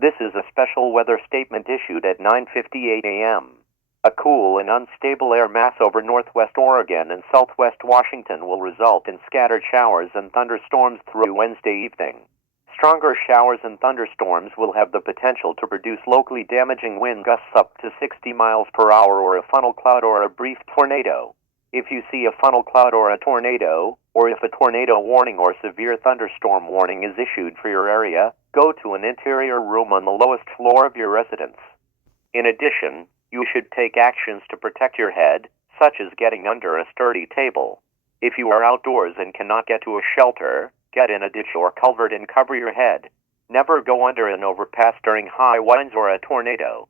This is a special weather statement issued at 9:58 a.m. A cool and unstable air mass over northwest Oregon and southwest Washington will result in scattered showers and thunderstorms through Wednesday evening. Stronger showers and thunderstorms will have the potential to produce locally damaging wind gusts up to 60 miles per hour or a funnel cloud or a brief tornado. If you see a funnel cloud or a tornado, or if a tornado warning or severe thunderstorm warning is issued for your area, go to an interior room on the lowest floor of your residence. In addition, you should take actions to protect your head, such as getting under a sturdy table. If you are outdoors and cannot get to a shelter, get in a ditch or culvert and cover your head. Never go under an overpass during high winds or a tornado.